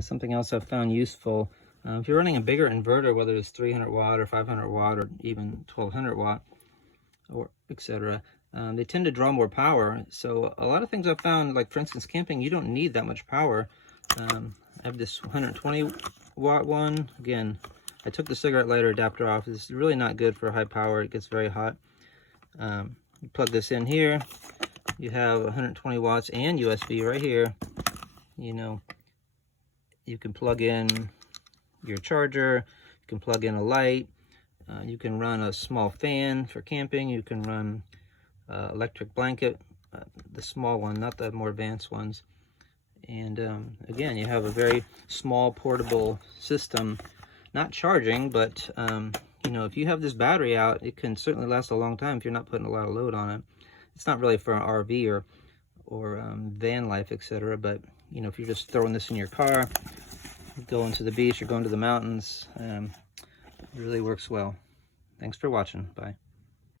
Something else I've found useful, if you're running a bigger inverter, whether it's 300 watt or 500 watt or even 1200 watt or etc., they tend to draw more power. So a lot of things I've found, like for instance camping, you don't need that much power. I have this 120 watt one. Again, I took the cigarette lighter adapter off. It's really not good for high power. It gets very hot. You plug this in here. You have 120 watts and USB right here. You know, you can plug in your charger. You can plug in a light. You can run a small fan for camping. You can run electric blanket, the small one, not the more advanced ones. And again, you have a very small portable system, not charging, but you know, if you have this battery out, it can certainly last a long time if you're not putting a lot of load on it. It's not really for an RV or van life, etc. But you know, if you're just throwing this in your car, going to the beach or going to the mountains, it really works well. Thanks for watching. Bye.